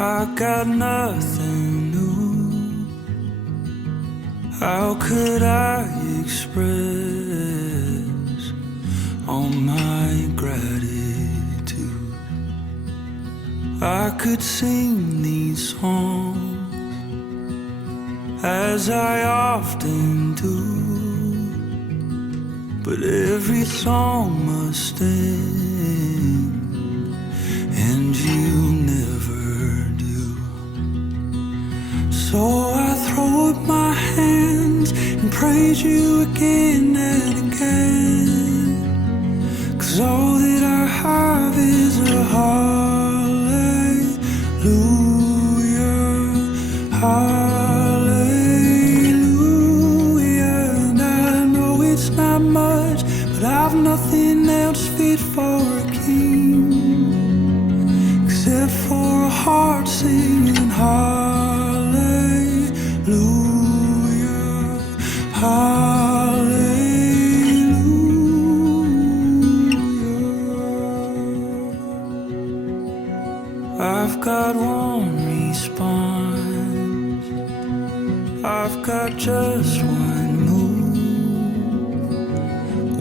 I got nothing new. How could I express all my gratitude? I could sing these songs as I often do, but every song must end, and you never do. So I throw up my hands and praise you again and again, 'cause all that I have is a hallelujah, hallelujah. And I know it's not much, but I've nothing else fit for a king except for a heart singing hallelujah, hallelujah. I've got one response, I've got just one move.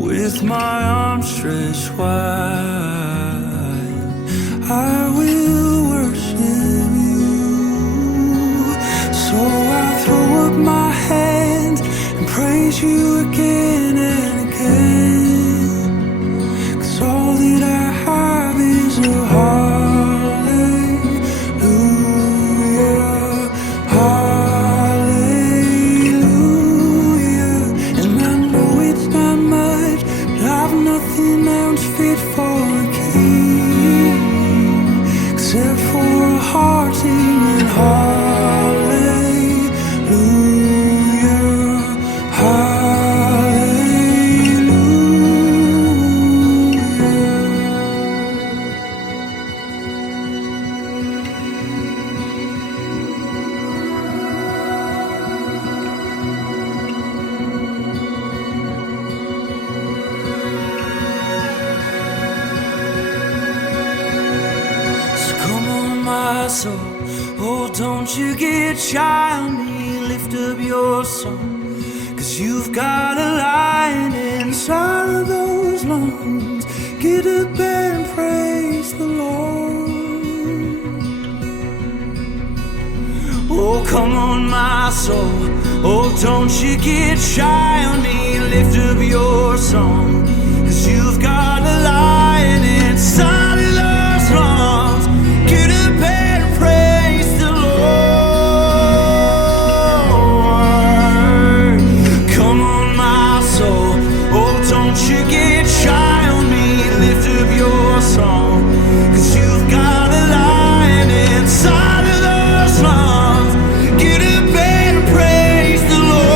With my arms stretched wide, I will worship you. So I throw up my hands and praise you again and again, 'cause all that I have is a hallelujah, hallelujah. And I know it's not much, but I've nothing else fit for a king except for a heart singing hallelujah, so, oh, don't you get shy on me, lift up your song, 'cause you've got a lion inside of those lungs. Get up and praise the Lord. Oh, come on, my soul, oh, don't you get shy on me, lift up your song, 'cause you've got a lion inside of those lungs. Get up and praise the Lord. Come on, my soul, oh, don't you get shy on me, lift up your song, 'cause you've got a lion inside of those lungs. Get up and praise the Lord.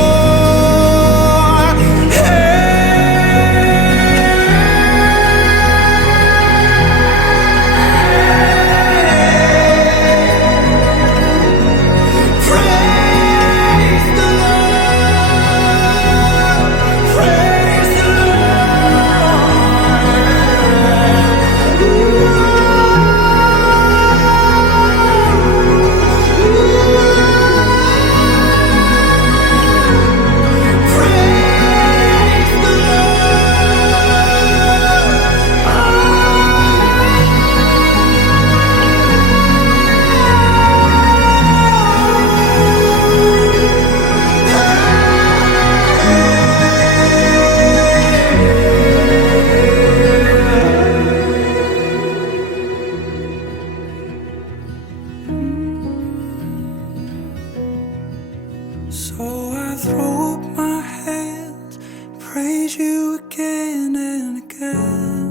So I throw up my hands, praise you again and again,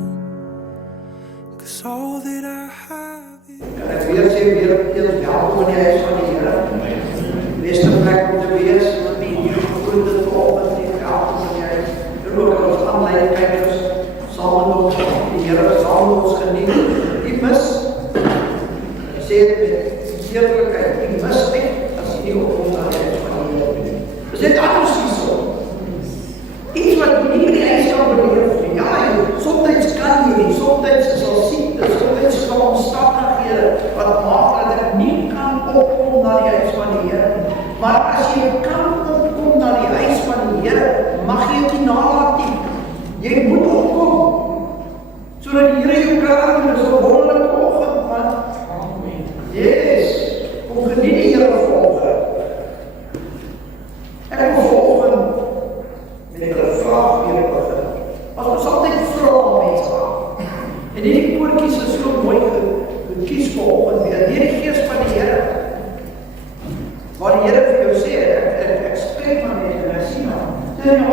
'cause all that I have is... Het weer zijn weer heel welkom in het huis van de Heer. Wees de plek om te wees, die goede volgen, die welkom in het huis. En ook als online kijkers, zal ons de Heer zal ons genieten. Die mis, zeer met heerlijkheid, die mis niet, als je niet opkomt naar het huis van de Heer. We zijn anders niet zo. Iets wat je niet meer eens kan beleven. Ja, soms kan je niet, soms is het ziekte, soms is het omstandigheden wat maakt dat het niet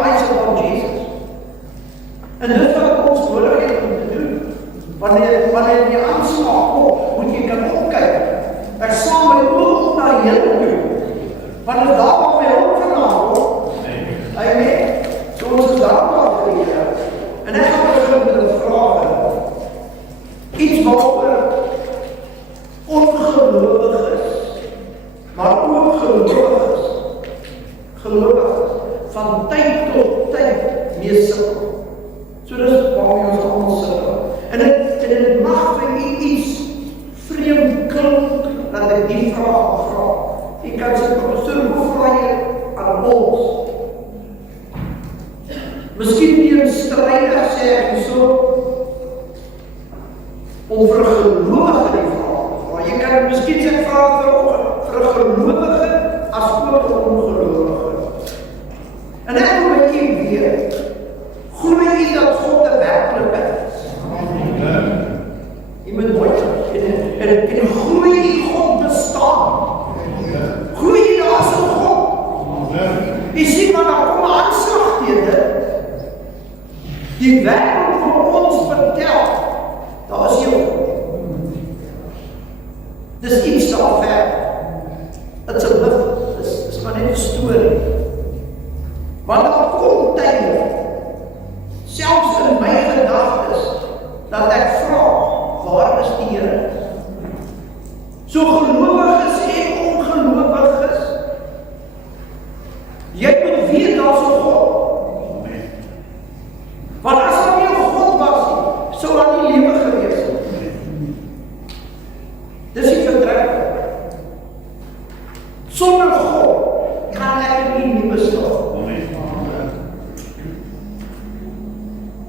eyes upon Jesus. En dit wat ons nodig het om te doen. Wanneer die aanslag kom, moet jy kan opkyk. Ek saam my oog op na die Here toe. Wanneer daar op my hulp vandaan kom. Amen. So ons is dankbaar vir die Here. En ek gaan begin met 'n vraag. Iets waaroor ongelowiges, maar ook gelowiges van tyd tot tyd mee sukkel. So dis waarmee ons almal sukkel. En dit mag vir u iets vreemd klink dat ek die vraag vra. Ek kan sê, professor, hoe vra jy aan ons? Miskien nie strydig sê ek so, om vir 'n gelowige die vraag. Maar jy kan miskien sê vraag vir 'n gelowige as ook 'n ongelowige. En ek wil met u weet, glo jy dat God 'n werklikheid is? Amen. Jy moet mooi en glo jy God bestaan? Glo jy daar is 'n God? Jy sien maar daar kom 'n aanslag teen dit. Die wêreld vir ons vertel, daar is nie God. Dis iets daar ver. Dit's 'n myth, dis maar net 'n storie. Want daar kom tye, selfs in my gedagtes, dat ek vra, waar is die Here? So gelowiges en ongelowiges, jy moet weet daar is 'n God. Want as daar nie 'n God was, sou daar nie lewe gewees het. Dis die verdrukking. Sonder God kan ek nie bestaan.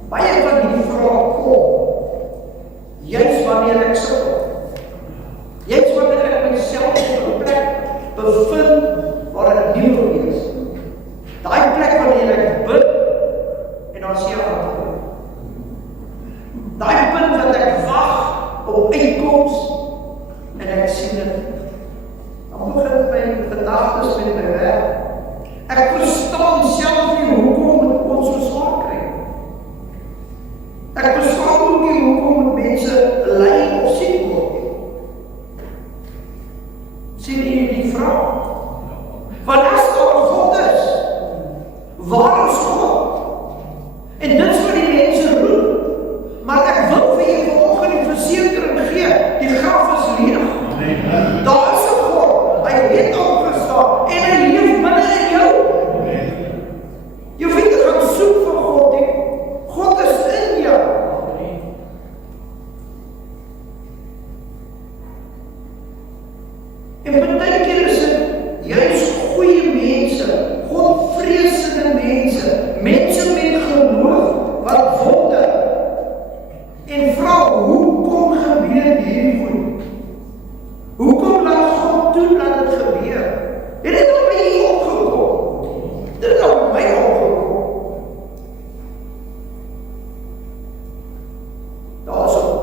Baie van die vrae kom, juist wanneer ek sukkel. Juist wanneer ek myself op 'n plek bevind waar ek nie wil wees. Daai plek wanneer ek bid en dan sê ek antwoord. Daai punt wat ek wag op uitkoms en ek sien dit. Dan begin my gedagtes met my werk. Ek verstaan self nie hoekom ons so swaar kry. Ek verstaan ook nie hoekom mense ly of siek word. Sien jy die vraag? Want as daar 'n God is, waar is God? En dit is wat die mense roep. Maar ek wil vir jy vanoggend die versekering gee, die graf is leeg. Daar is 'n God, hy het opgestaan en hy leef binne in jou. Jy hoef nie te gaan soek vir God nie. God is in jou. En baie keer is dit juist goeie mense, Godvreesende mense, mense met geloof wat wonder en vra, hoekom gebeur hierdie goed? Hoekom laat God toe dat dit gebeur? Het dit op my opgekom? Dit het op my opgekom. Daar is God.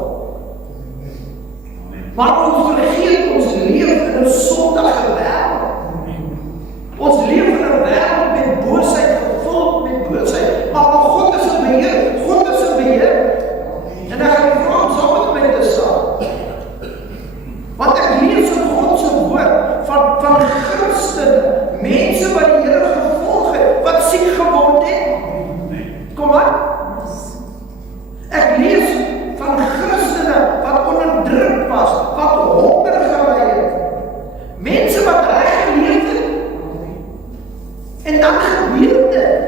Maar ons vergeet, ons leef in 'n sondige wêreld. Ons leef in 'n wêreld met boosheid, gevul met boosheid. Maar God is in beheer. God is in beheer. En dan gaan die vraag saam met my te staan. Want ek lees in God se woord van Christene, mense wat die Here gevolg het, wat siek geword het. Kom aan. Ek lees van Christene wat onderdruk was, wat honger gelei het. Mense wat reg geleef het. En dan gebeur dit.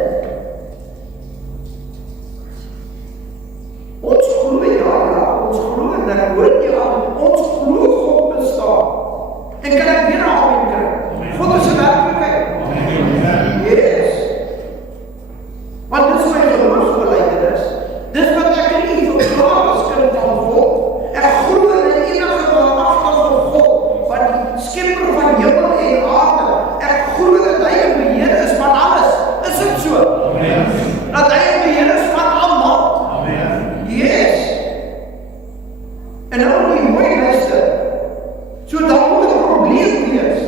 Ons glo ja, ons glo en ek hoor ja, ons glo God bestaan. En kan ek weer amen kry? God is 'n werklikheid. Yes. Want dit is my geloofsbelijdenis. Dis wat ek in u verklaar as kind van God. Ek glo in die enige waaragtige God, van die skepper van hemel en aarde. Ek glo dat hy in beheer is van alles. Is dit so? Amen. Dat hy in beheer is van almal. Amen. Yes. En nou moet jy mooi luister. So dan moet 'n probleem wees.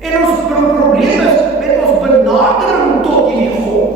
En ons probleem is met ons benadering tot hierdie God.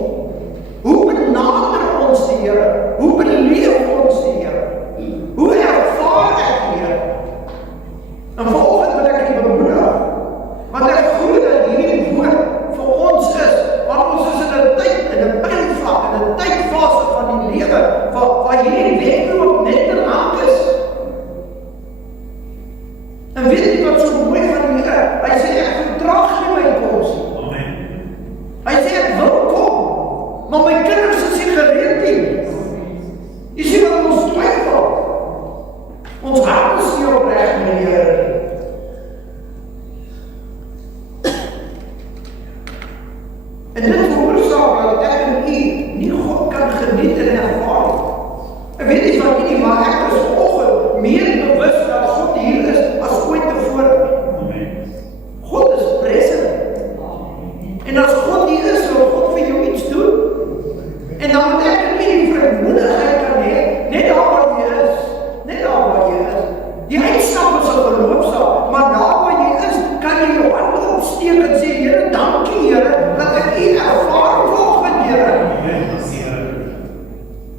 En dan moet ek nie die vrymoedigheid kan hê, net daar waar jy is, net daar waar jy is. Die uitstap is 'n geloofsaak, maar daar waar jy is, kan jy jou hande opsteek en sê, Here, dankie Here, dat ek U ervaar volgens Here.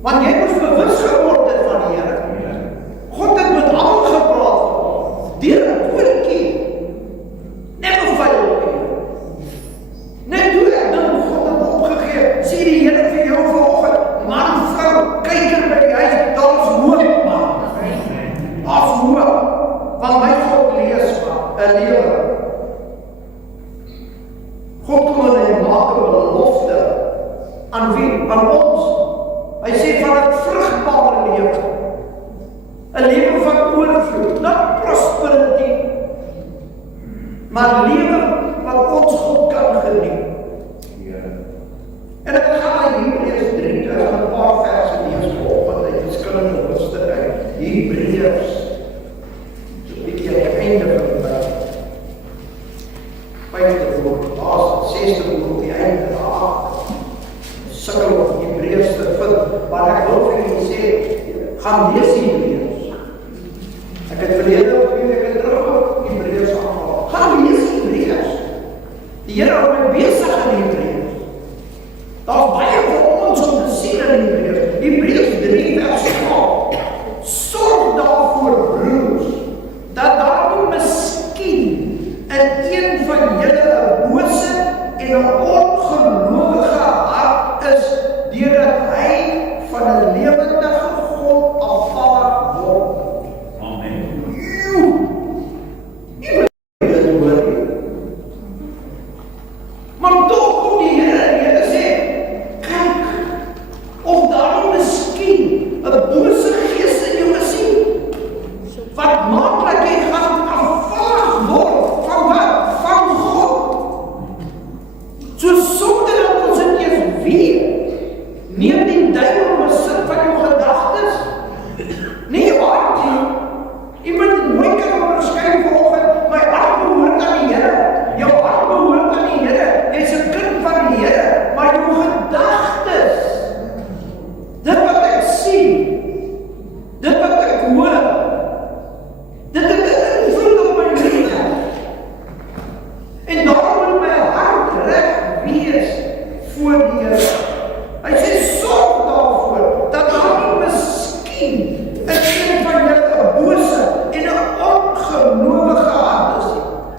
Want jy moes bewus geword het van die Here. God het met almal gepraat, deur 'n woordjie. Net 'n vyand op jou. Net toe ek dan God het opgegee, sê die Here vir jou vanoggend, man, vrou, kyk er by die huis, daar is hoop, man. Daar is hoop, want my God lees, man, 'n lewe. God kom en hy maak 'n belofte aan wie? Aan ons. Hy sê van 'n vrugbare lewe. 'n lewe van oorvloed, not prosperity, maar lewe wat ons God kan geniet. En ek gaan in Hebreërs 3, ek gaan 'n paar verse lees vanoggend uit verskillende hoofstukke uit Hebreërs. So 'n bietjie aan die einde van die Bybel. 5de boek, laaste 6de boek op die einde daar. Sukkel om Hebreërs te vind, maar ek wil vir julle sê, gaan lees Hebreërs. Ek het verlede op 2 weke terug op Hebreërs aangehaal. Gaan lees Hebreërs. Die Here hou my besig in Hebreërs. Daar's baie vir ons om te sien in Hebreërs. Hebreërs 3 vers 12. Sorg daarvoor, broers, dat daar nie miskien in een van julle 'n bose en 'n ongelowige hart is, deurdat hy van 'n lewendige God afvallig word. Maar toch kom die Here en Here sê, kyk, of daar miskien 'n bose gees in jou is, wat maak dat jy gaan afvallig word van wat? Van God. So sonder dat ons dit eers weet, neem die duiwel besit van jou gedagtes, nie jou hart nie. Jy moet dit mooi kan onderskei vanoggend, my hart behoort aan die Here. Jou hart behoort aan die Here. Jy's 'n kind van die Here, maar jou gedagtes, dit wat ek sien, dit wat ek hoor, dit het 'n invloed op my lewe. En daarom moet my hart reg wees voor die Here. Hy sê, sorg daarvoor, dat daar nie miskien in een van julle 'n bose en 'n ongelowige hart is.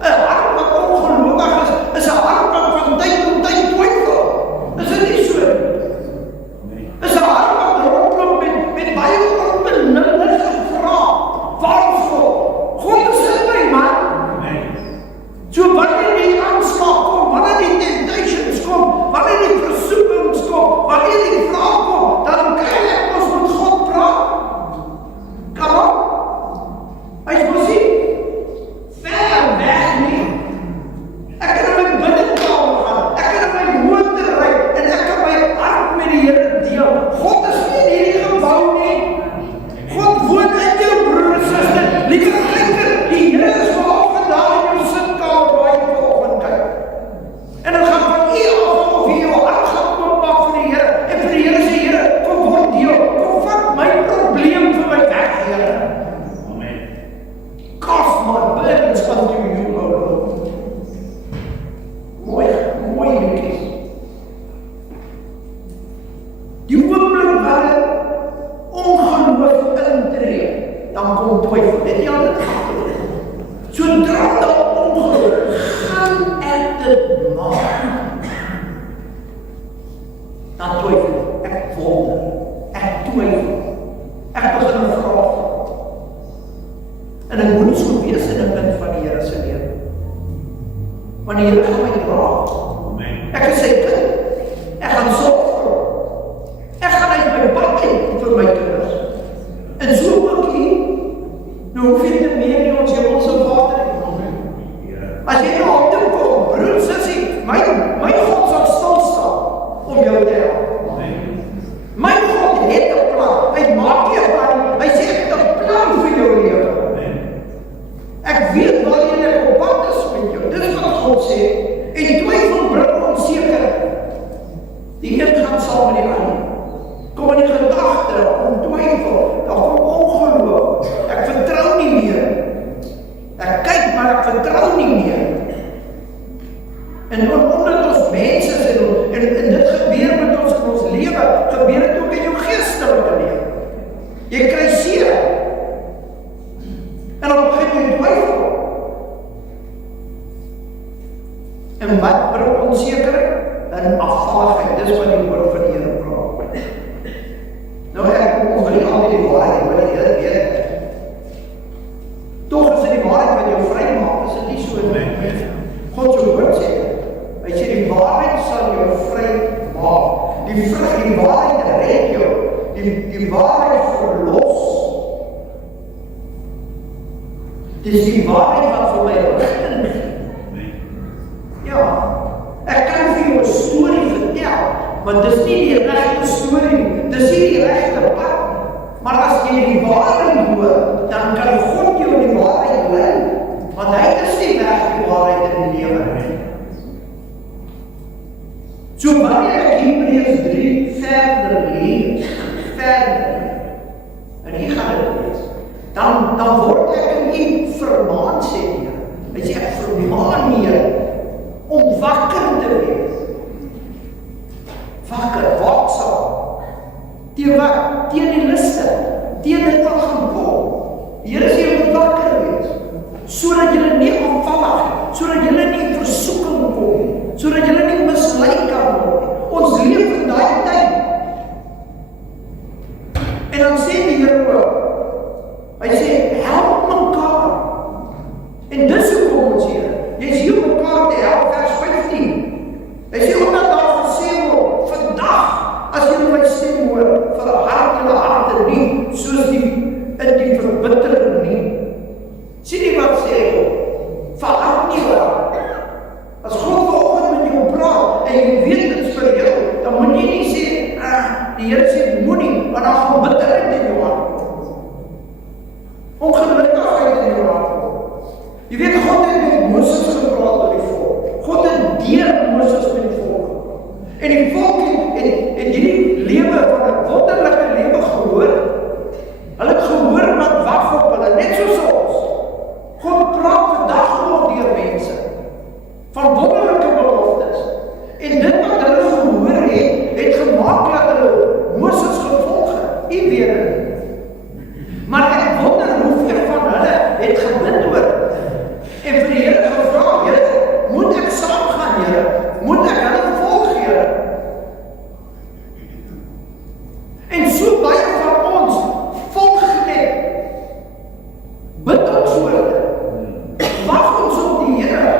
'n hart wat ongelowig is 'n hart wat van tyd tot tyd twyfel. Is dit nie so? Is 'n hart wat rondloop met baie onbenullige vrae. Waarom God? God is in my, man. So wanneer die aanslag kom, wanneer die temptations kom, wanneer die versoekings kom, wanneer die vraag kom, dan kry ek ons met God praat. Kom op. Hy is mos nie ver weg nie. Ek kan in my binnekamer gaan, ek kan in my motor ry, en ek kan my hart met die Here deel. God is nie in hierdie gebou nie. God woon in jou broer en suster. Liewe klinker, die Here is vanoggend daar in jou sitkamer waar jy vanoggend kyk. En dan gaan van u af of jy jou hart gaan oopmaak vir die Here, en vir die Here sê, Here, kom word deel, kom vat my probleem vir my weg, Here. Cast my burdens unto you, O Lord. Mooi liedjies. Die oomblik waar ongeloof intree, dan kom twyfel. Het jy al dit gehad? Sodra daar ongeloof, gaan ek dit maak. Dan twyfel. Ek wonder. Ek twyfel. Ek begin vra. En ek moet nie so wees in 'n kind van die Here se lewe. Want die Here gaan my dra. Ek is sy kind. Ek gaan sorg vir hom. Ek gaan uit my pad uit vir my kinders. En so ook hier, nou hoef jy nie meer nie ons hemelse Vader nie. As jy nou op dit kom, broer, sussie, my God sal stil staan om jou te help. My God het 'n plan. Hy maak nie 'n plan. Hy sê ek het 'n plan vir jou lewe. Ek weet waarheen ek op pad is met jou. Dit is wat God sê. En twyfel bring onsekerheid. Die een gaan saam met die ander. kom in die gedagte, daar kom twyfel, daar kom ongeloof. Ek vertrou nie meer. Ek kyk, maar ek vertrou nie meer. En omdat ons mense is, en dit gebeur met ons in ons lewe, gebeur dit ook in jou geestelike lewe. Jy kry seer. En dan begin jy twyfel. En wat bring onsekerheid? En afvalligheid, dis wat die woord van die Here praat. Nou ek wil nie altyd die waarheid oor die Here weet. Tog is dit die waarheid wat jou vry maak, is dit nie so nie. God se woord sê, hy sê die waarheid sal jou vry maak. Die waarheid red jou, die waarheid verlos. Dis die waarheid wat vir my rigting gee. Ja, ek kan vir jou 'n storie vertel, want dis nie die regte storie nie, dis nie die regte pad nie. Maar as jy die waarheid hoor, dan kan God jou die waarheid lei, want hy is die weg, die waarheid in die lewe. So wanneer ek Hebreërs 3 verder lees, en hier gaan dit lees, dan word ek in die vermaan sê hier. Hy sê ek vermaan hier om wakker te wees. Wakker, waaksaam. Teen wat? Teen die liste, teen dit wat gaan kom. Die Here sê jy moet wakker wees, sodat jy nie aanvallig nie, sodat jy nie in versoeking kom nie, sodat jy nie mislei kan word nie. Ons leef in daai tyd. En dan sê die Here ook, hy sê, help mekaar. En dis hoekom ons hier. Jy is hier mekaar te help, vers 15. Hy sê, omdat daar gesê word, vandag, as jy my stem hoor, verhard julle harte nie, soos in die verbittering nie. Sien nie wat sê hy? Verhard nie wat. As God vanoggend met jou praat, en jy weet dit is vir jou, dan moet jy nie sê, die Here sê, moenie, want dan gaan bitterheid in jou hart kom. Ongelukkigheid in jou hart kom. Jy weet, God het met Moses gepraat met die volk. God het deur Moses met die volk gepraat. En die volk het hierdie lewe van 'n wonderlike lewe gehoor. Hulle het gehoor wat wag op hulle, net soos ons. God praat vandag nog deur mense van wonderlike beloftes. En dit wat hulle gehoor het gemaak dat hulle Moses gevolg het. Nie weet dit. Maar ek wonder hoeveel van hulle het gebid oor. En vir die Here gevra, Here, moet ek saam gaan, Here? Moet ek hulle volg, Here? En so baie van ons volg net. Bid ons woorde. Wag ons op die Here.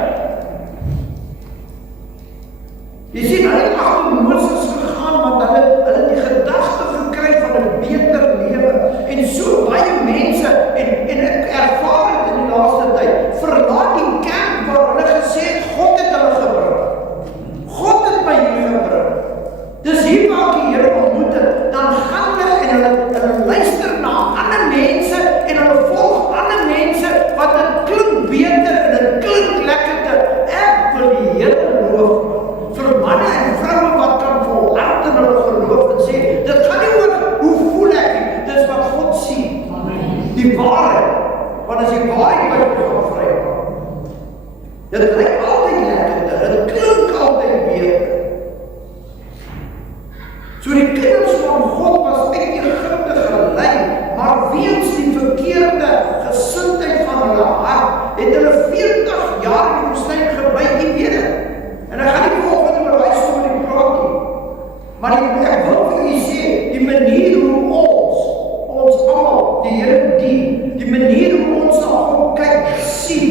Jy sien, hulle het agter Moses gegaan, want hulle die gedagte gekry van 'n beter lewe. En so baie mense, en ek ervaar het in die laaste tyd, verlaat die kerk waar hulle gesê het, God het hulle gebring. God het my hier gebring. Dis hier waar die Here ontmoet het, dan gaan hulle en hulle luister na ander mense, en hulle volg ander mense, wat het klink beter, en het klink lekkerder. Ek wil die Here loof, vir manne en vroue wat kan volhard in hulle geloof en sê, dit gaan nie oor hoe voel ek nie, dit is wat God sien. Die waarheid, want as die waarheid wat jy gaan vrymaak. Dit lyk altyd lekkerder, dit klink altyd beter. So die kinders van God was uit Egipte gelei, maar weens die verkeerde gesindheid van hulle hart, het hulle 40 jaar in die woestyn gebly, nie weet dit. En ek gaan nie vanoggend oor daai storie praat nie. Maar ek wil vir u sê, die manier hoe ons almal die Here dien, die manier hoe ons na God kyk, sien,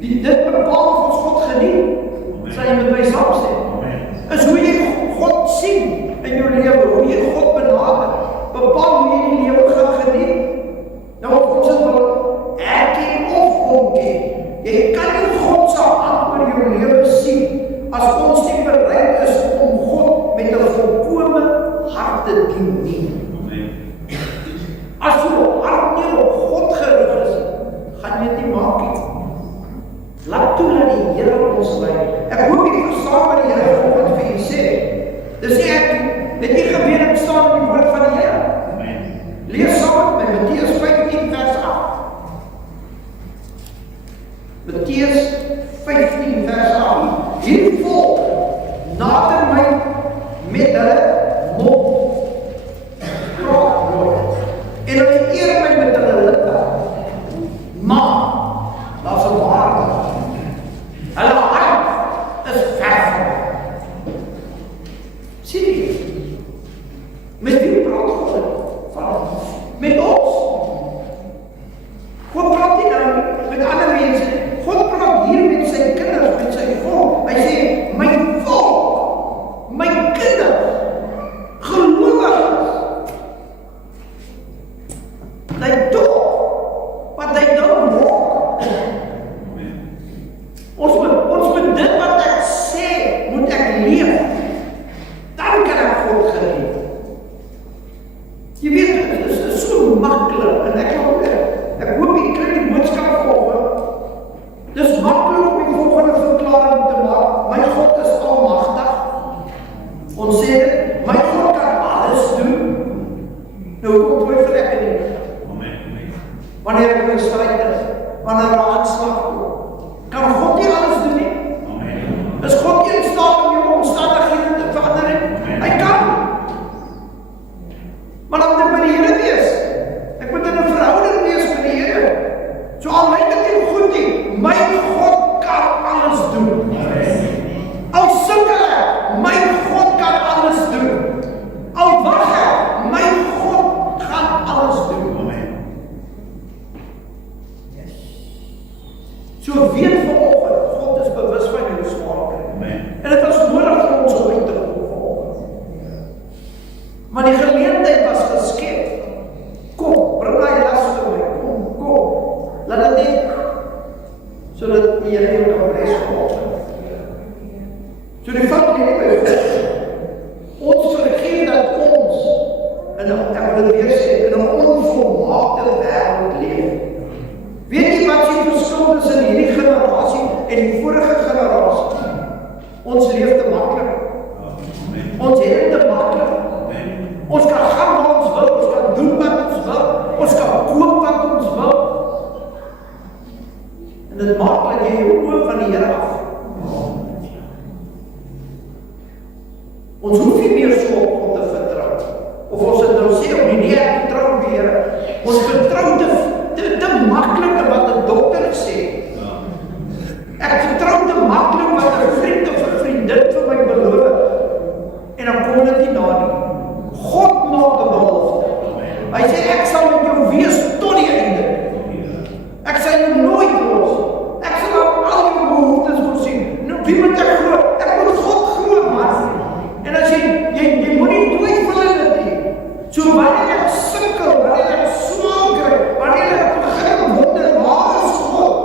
dit bepaal of ons God geniet. Sal jy met my saamstem? Is hoe jy God sien in jou lewe, hoe jy God benader, bepaal hoe jy die lewe gaan geniet. Nou ons het wel erken of onken. Jy kan nie God se hand oor jou lewe sien as ons nie bereid is om God met 'n volkome hart te dien nie. As jou hart nie op God gerig is, gaan jy dit nie maak nie. Laat toe dat die Here ons lei. Ek hoop jy verstaan wat die Here vanoggend vir u sê. Dis nie ek het nie gebeur en staan in die woord van die Here. Lees saam met my, Matteus 15 vers 8. Matteus 15 vers 8. Hierdie volk nader my met hulle mond praat nooit. En hulle eer my met hulle lippe. Maar, dat is 'n waarheid. Hulle hart is ver van my. Sien jy? Met wie praat God? Met ons. God praat nie nou met ander mense. God praat hier met sy kinders, met sy volk. Hy sê, my volk, my kinders, gelowiges, hy doen wat hy nou maak. Ons moet dit wat ek sê, moet ek leef. Dan kan ek God geniet. Jy weet, dit is so maklik, en ek hoop jy kry die boodskap volgende. Dis maklik om die volgende verklaring te maak, my God is almagtig. Ons sê dit, my God kan alles doen. Nou kom twyfel ek nie. Wanneer ek in 'n stryd is, wanneer 'n aanslag kom, kan God nie alles doen nie? Is God nie in staat om jou omstandighede te verander nie? Hy kan. Maar dan moet ek by die Here wees. Ek moet in 'n verhouding wees met die Here. So al lyk dit nie goed nie, my God kan alles doen. Al sukkel ek, my God kan alles doen. Al wag ek, my God gaan alles doen. So weet vanoggend, God is bewus van jou swaarkry. En dit was nodig vir ons om uit te kom vanoggend. Maar die geleentheid was geskep. Kom, bring my las vir my. Kom. Laat dit nie, sodat die Here jou kan bless vanoggend. So die feit hier, ons vergeet dat ons, en ek wil dit weer sê, in 'n onvolmaakte wêreld leef. Weet jy wat die verskil is in hierdie generasie en die vorige generasie? Ons leef te maklik. Ons het te maklik. Ons kan gaan waar ons wil, ons kan doen wat ons wil, ons kan koop wat ons wil. En dit maak dat jy jou oë van die Here af. Ons hoef nie meer so op God te vertrou. Of ons het nou sê, nee, ek vertrou die Here. Ons vertrou te maklik in wat 'n dokter sê. Ek vertrou te maklik wat 'n vriend of 'n vriendin vir my beloof. En dan kom dit nie daar nie. God maak 'n belofte. Hy sê, ek sal met jou wees tot die einde. Ek sal jou nooit los. Ek sal al jou behoeftes voorsien. Nou, wie moet ek glo? Ek moet God glo, man. En as jy moet nie twyfel in dit nie. So wanneer ek sukkel, wanneer ek swaar kry, wanneer ek begin wonder, waar is God?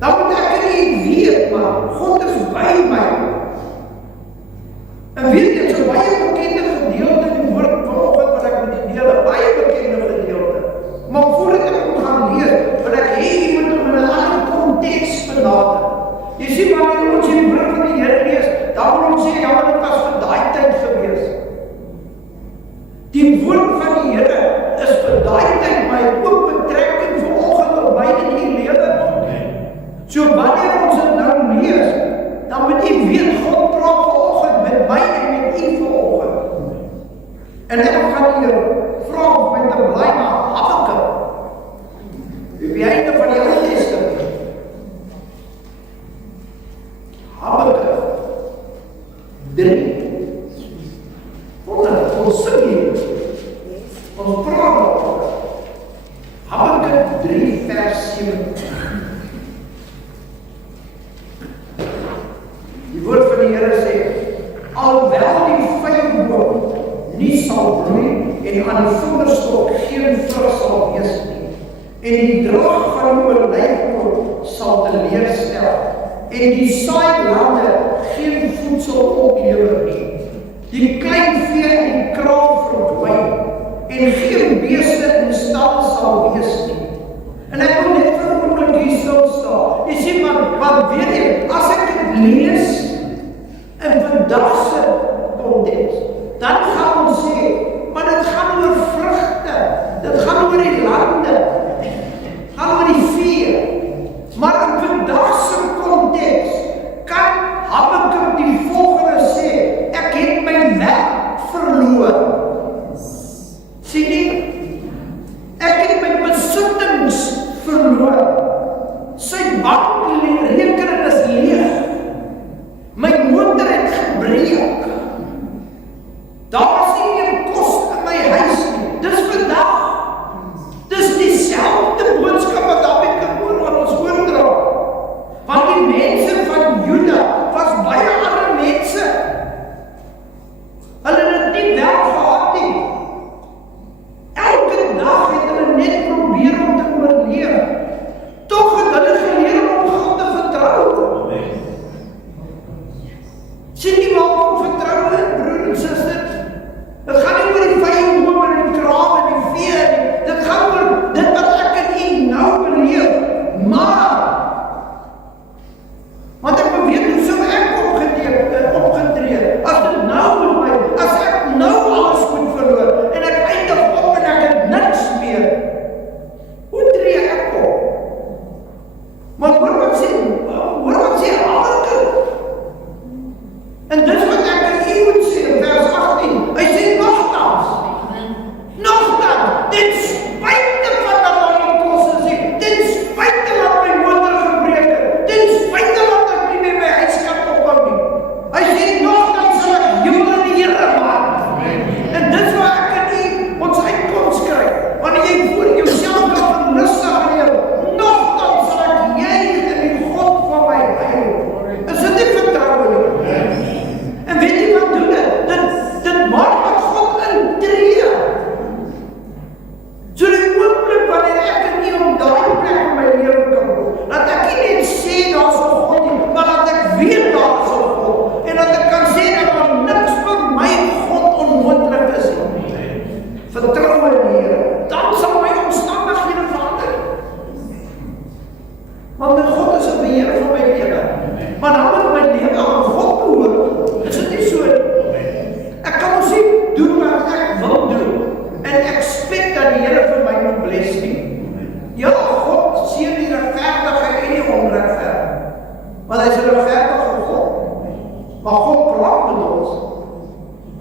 Dan moet ek nie weet, maar God is by my. En weet jy, so baie bekende gedeelte in die woord vanoggend wat ek met die deel, baie bekende gedeelte. Maar voordat ek moet gaan leer, wil ek hê jy moet in 'n ander konteks benader. Jy sien, wanneer ons die woord van die Here lees, dan wil ons sê, ja, maar dit was vir daai tyd gewees. Die woord van die Here is vir daai tyd my ook betrekking vanoggend op my en die lewe. So wanneer ons dit nou lees, dan moet jy weet, God praat vanoggend met my en met u vanoggend. En ek gaan jou vra om met te bly na Habakuk. Op die einde van die Ou Testament. Habakuk 3. Ons sing hier. Ons praat oor Habakuk 3 vers 7. Die woord van die Here sê, alhoewel die vyeboom nie sal bloei en aan die vingerstok geen vrug sal wees nie, en die drag van die olyfolie sal teleurstel, en die saailande geen voedsel oplewer nie. Die klein vee en die kraal verdwyn, en geen beeste in stal sal wees nie. En ek wil net vir 'n oomblik hier stil staan. Jy sien, want weet jy, as ek dit lees, in vandag se konteks, dan gaan ons sê, maar dit gaan oor vrugte, dit gaan oor die lande, dit gaan oor die vee, maar in vandag se konteks, kan Habakuk die volgende sê, ek het my werk verloor. Sien nie? Ek het my besittings verloor. Sy bankrekening is leeg. My motor het gebreek. Daar was nie meer kos in my huis nie. Dis vandag. Dis dieselfde boodskap wat David kan hoor aan ons oordra. Want die mense van Juda was baie arme mense. Hulle het dit nie wel gehad nie. Elke dag het hulle net probeer om te oorleef. Tog het hulle geleer om God te vertrou. Sien nie waar om vertrou in, broer en suster? Dit gaan nie oor die vye boom en die kraam en die vee nie. Dit gaan oor dit wat ek in U nou beleef. Maar want ek beweer hoe sou ek opgetree, as dit nou met my, as ek nou alles moet verloor, en ek eindig op en ek het niks meer, hoe tree ek op? Maar hoor wat sê Habakuk, en dis wat ek aan U moet sê, in vers 18, hy sê nogtans, ten spyte van dat daar nie kos is nie, ten spyte dat my motor gebreek het, ten spyte dat ek nie meer my huis kan opbou nie. Hy sê nogtans sal ek hemel en die Here maak. En dis waar ek in U ons uitkoms kry. Wanneer jy voor jouself kan verlustig leef, nogtans sal ek juig in die God van my heil. Is dit nie vertroue nie? En weet jy wat doen dit? Dit maak dat God intree. So die oomblik wanneer ek in U om daai plek in my lewe kan kom, dat ek nie net sê daar is 'n God nie, maar dat ek weet daar is 'n God, en dat ek kan sê dat daar niks vir my God onmoontlik is nie. Vertrou in die Here, dan sal my omstandighede verander. Want my God is 'n beheer van my lewe. Maar dan moet my lewe aan God behoort. Is dit nie so nie? Ek kan ons nie doen wat ek wil doen, en expect dat die Here vir my moet bless nie. Ja, God seën die regverdige en die onregverdige. Want hy is 'n regverdige God. Maar God praat met ons.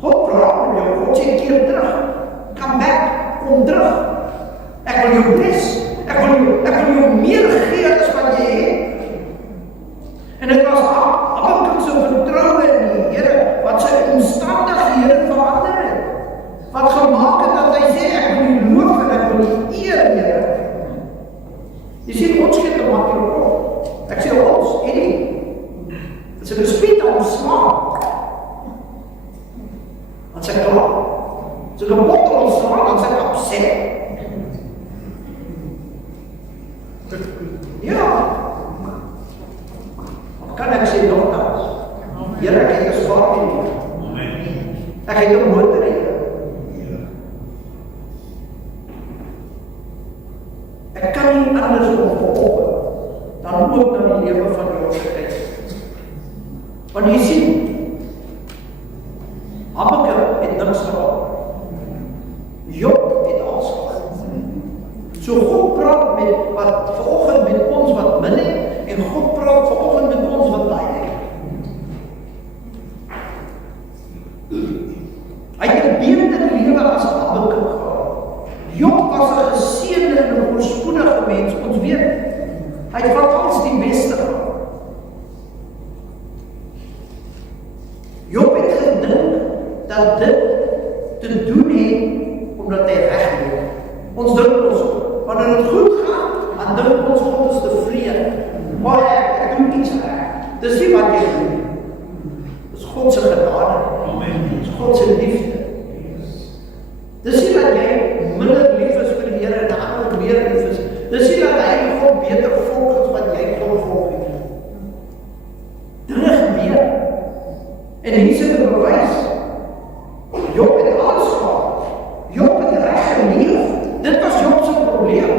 God praat met jou. God sê keer terug. Come back. Kom terug. Ek wil jou bless. Ek wil jou meer gee as wat jy het. En dit was Habakuk se vertroue in die Here wat sy omstandighede verander het. Wat gemaak het dat hy sê ek wil U loof en ek wil U eer, Here. Jy sien, ons gee te maklik op. Ek sê ons, nie. Dit is 'n bespied aan ons smaak. Want sy klaar. So 'n bottel ons smaak, dan sy opset. Ja. Kan ek sê nogtans? Here, ek het gespaar nie. Ek het jou motor nie. Ek kan nie anders om op dan ook na die lewe van jou kyk. Want jy sien, Habakuk het niks gehad. Job het alles gehad. So God praat vanoggend met ons wat min het, en God praat vanoggend met ons wat baie het. Hy het 'n beter lewe as Habakuk gehad. Job was 'n geseënde en 'n voorspoedige mens. Ons weet, hy het van alles die beste gehad. Job het gedink dat dit te doen het omdat hy reg leef. Ons dink ons, wanneer dit goed gaan, dan dink ons God is tevrede. Maar ek doen iets reg. Dis nie wat jy doen. Dis God se genade. Dis God se liefde. Dis nie dat jy minder lief is vir die Here en ander meer lief is. Dis nie dat hy God beter volg as wat jy God volg nie. Dinge gebeur. En hier is 'n bewys. Job het alles gehad. Job het reg geleef. Dit was Job se probleem.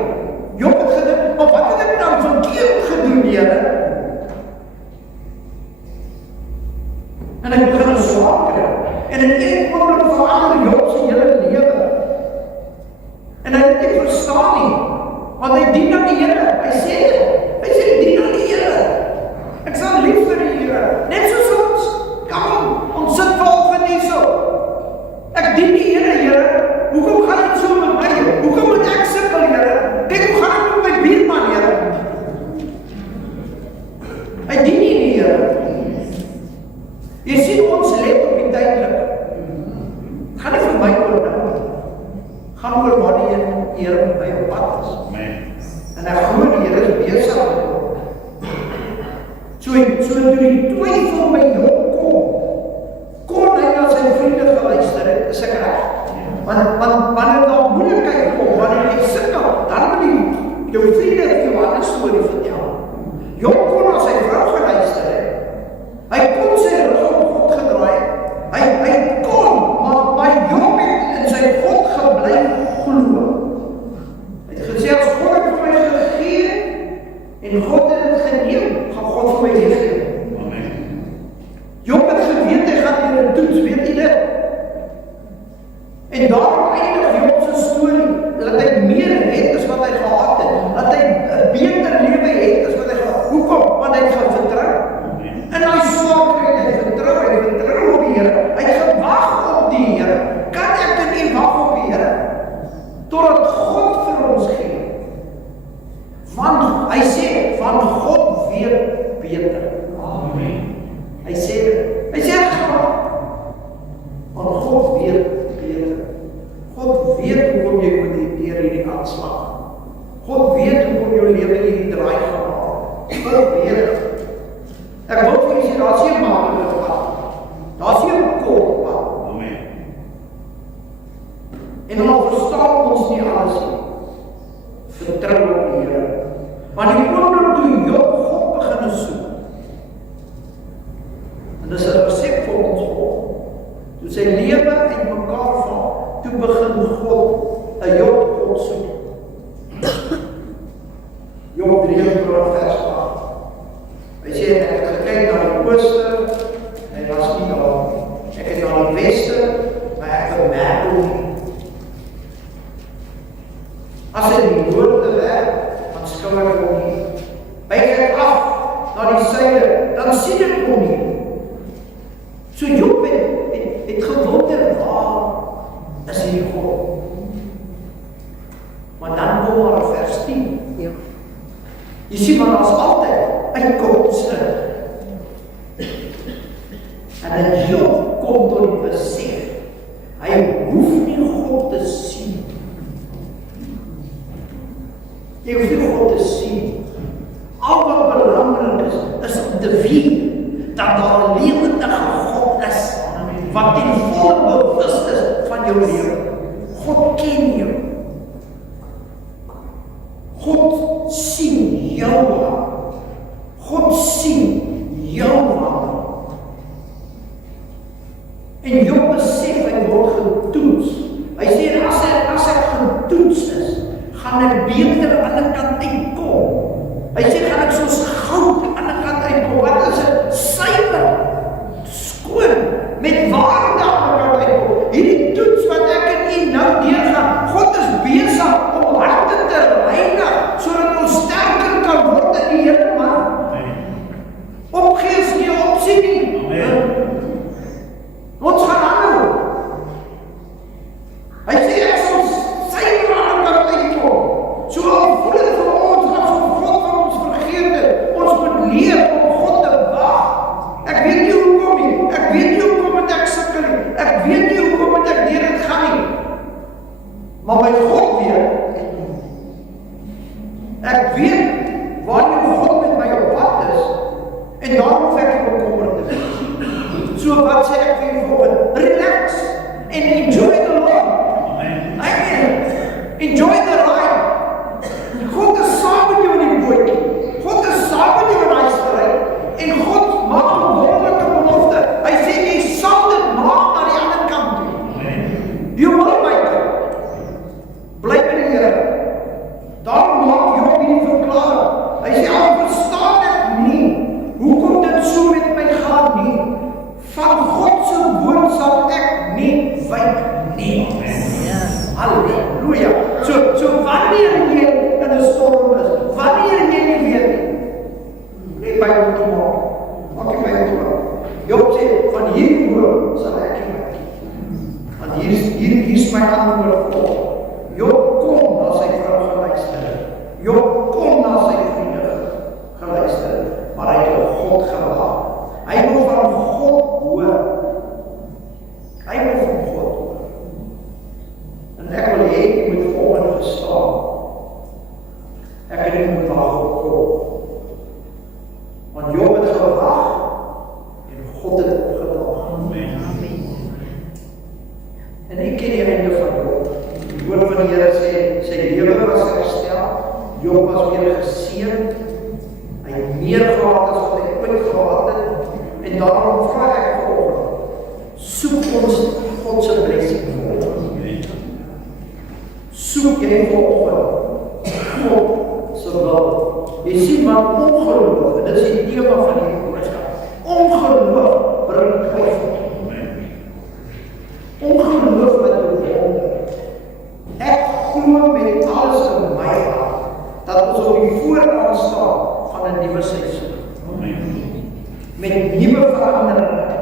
Job het gedink, maar wat het ek nou verkeerd gedoen, Here? En ek hy begin swaar kry. En in een oomblik verander Job se hele lewe. En hy het nie verstaan nie, want hy dien aan die Here. Hy sê ek dien aan die Here. Ek sal lief vir die Here. Net soos ons, ons sit vanoggend hierso. Ek dien die Here, Here. Hoekom gaan dit so met my? Hoekom moet ek sukkel, Here? Kyk, hoe gaan dit met my buurman, Here? Hy dien nie die Here. Jy sien, ons let op die tydelike. Gaan nie vir my oor nou. Gaan oor waar die Here met my op pad is. En ek glo die Here is besig met hom. So toe die twyfel by Job kon hy na sy vriende geluister het, is ek reg. Want wanneer daar moeilikheid kom, wanneer jy sukkel, dan moet jou vriende vir jou 'n storie vertel. Job kon na sy vrou geluister het. Hy kon sy rug op God gedraai. Hy kon, maar Job het in sy God gebly glo. Hy het gesê, as God het vir my gegee en God het dit geneem, gaan God vir my leefgee. Job het geweet, hy gaan hier 'n toets, weet jy dit? En daarom eindig Job se storie, dat hy meer het as wat hy gehad het, dat hy 'n beter lewe het as wat hy gehad het. Hoekom? Want hy het gaan vertrou. En hy swaar kry, hy vertrou op die Here. Hy het gewag op die Here. Kan ek nie wag op die Here? Totdat God vir ons gee. Want hy sê, van God weet beter. Amen. Hy sê van God weet beter. God weet hoekom jy moet deur hierdie aanslag. God weet hoekom jou lewe hierdie draai gaan maak. God weet. Ek wil vir jy sê, daar is nie maklike pad. Daar is nie 'n kort pad. Amen. En dan verstaan ons nie alles nie. Vertrou op die Here. Want die oomblik toe Job God begin soek, en dis 'n resep vir ons God, toe sy lewe uitmekaar val, toe begin God, Job God soek. Job 33 vers 8. Hy sê, ek het gekyk na die ooste, en hy was nie daar nie. Ek het na die weste, maar ek bemerk hom nie. As hy die noorde werk, dan skil ek hom nie. Byk ek af na die suide, dan sien ek hom nie. So Job het gewonder, waar is die God? Maar dan kom maar vers 10. Ja. Jy sien, maar daar is altyd uitkomste. En dat Job kom tot die besef, hy hoef nie God te sien. Jy hoef nie God te sien. Al wat belangrik is om te weet, dat daar 'n lewendige God is, wat ten volle bewus is van jou lewe. God ken jou. God sien jou hart. God sien jou hart. En Job besef, hy word getoets. Hy sê, as ek getoets is, gaan ek beter aan die kant uitkom. Hy sê, gaan ek soos goud aan die kant uitkom. Wat is dit? Suiwer, skoon, met waarde aan die kant uitkom. Hierdie toets wat ek en u nou deurgaan, God is besig om harte te reinig, sodat ons sterker kan word in die Here, man. Opgee is nie 'n opsie nie. Ons gaan aanhou. Hy sê, ek sal suiwer aan die kant uitkom. So al voel het vir ons, asof God van ons vergeet het. Ons moet leer om God te wag. Ek weet nie hoekom nie. Ek weet nie hoekom het ek sukkel nie. Ek weet nie hoekom het ek deur dit gaan nie. Maar by God weet. Ek weet waarom God met my op pad is. En daarom hoef ek nie bekommerd te wees. So wat sê ek vir volgende? Relax and enjoy the Lord. Amen. Enjoy the ride. God is saam met jou in die bootjie. God is saam met jou in die stryd. En God maak 'n wonderlike belofte. Hy sê jy sal dit maak na die ander kant toe. Jy wil my toe. Bly by die Here. Daarom maak Job hierdie verklaring. Hy sê, al verstaan ek nie hoekom dit so met my gaan nie. Van God wyk nie. Halleluja. So wanneer jy in 'n storm is, wanneer jy nie weet nie, by jou toe maak jy by jou toe. Job sê, van hierboor sal ek nie wyk. Want hier is my antwoord op. Job kom na sy vrou geluister. Job kom na sy vriende geluister. Maar hy het op God gewag. Hy wil van God hoor. Hy wil van God hoor. En ek wil hê jy moet volgende verstaan. Ek het nie moet wag op God. Want Job het gewag en God het opgedag. Amen. En ek ken die einde van Job. Die woord van die Here sê, sy lewe was herstel. Job was weer geseën. Hy het meer gehad as wat hy ooit gehad het. En daarom vra ek vanoggend, soek ons God se blessing vanoggend. Soek jy vanoggend God se wil. Jy sien maar ongeloof, en dit is die tema van die boodskap. Ongeloof bring twyfel. Ongeloof wat jou wonder. Ek glo met alles in my hart dat ons op die voorkant staan van 'n nuwe seisoen. Met nuwe veranderinge.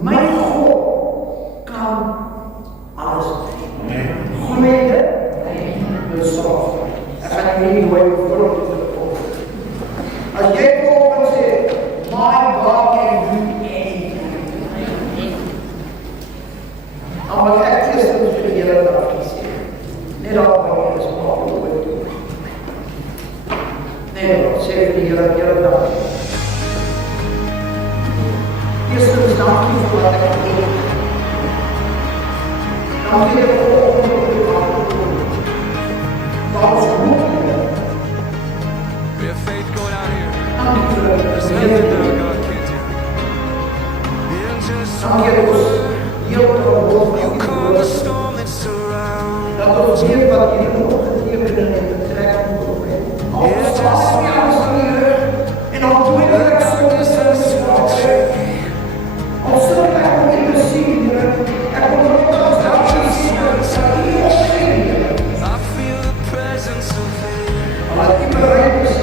My God kan alles doen. Glo jy dit? Besorg. Ek gaan nie nooit voor te kom. As jy kom en sê, my God can do anything. Dan moet ek eers vir die Here dankie sê. Net daar waar jy is, maar ooit doen. Nee, sê vir die Here dankie. Eerstens dankie vir wat ek het. Dankie vir wat ek het. We have faith going out here. Dankie vir There's nothing that our God can't do. In just dankie vir ons heel you calm the storm that surrounds. dat ons weet wat hier nog geteken en betrekking op het. Ons was nie alles van die rug en al twee ek soms ons sal ek om in te sien, ek wil nog ons dankie sien, I feel the presence of Him. maar die bereid is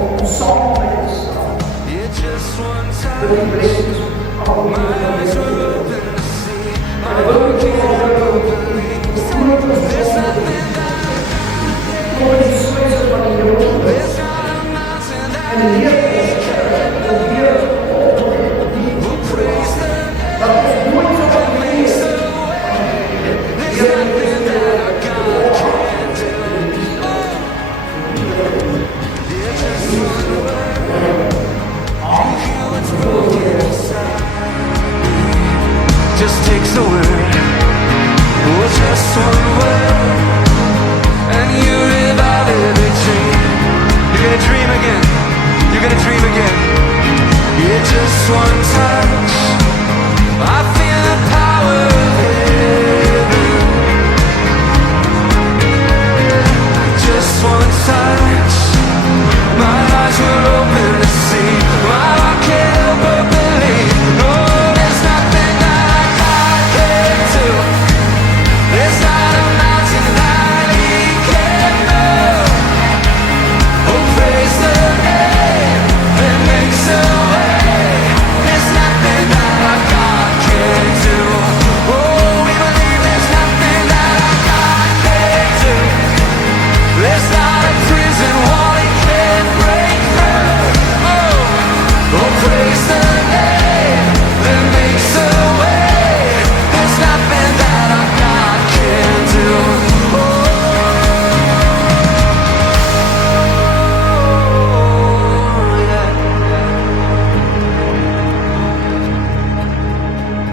om saam met te staan. It's just one Vir time. die blessings My eyes were open to see. My wil heart nie can't There's nothing that There's there's not a mountain that en leer ons will praise the dat ons nooit sal vergeet There's nothing that our God can't do. Yeah, just one word. You hear what's broken inside. Just takes a word. Oh, just one word. And you revive every dream. You're gonna dream again. You're gonna dream again. Yeah, just one touch. I feel the power of heaven. Just one touch. My eyes were open to see. My heart can't help but believe. No, there's nothing that God can't do. There's not a mountain that He can't move. Oh, praise the name that makes a way. There's nothing that our God can't do. Oh, we believe there's nothing that our God can't do. There's not a prison wall He can't break through. Oh, praise the name that makes a way. There's nothing that our God can't do. Oh, yeah.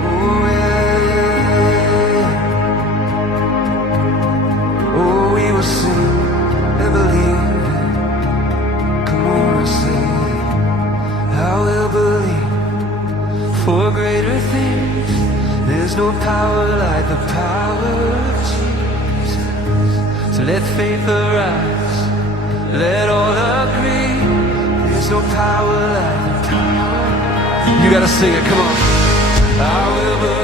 Oh, yeah. Oh, we will sing and believe. Come on, sing. I will believe for greater things. There's no power like the power of Jesus. So let faith arise. Let all agree. There's no power like the power. You gotta sing it, come on. I will believe.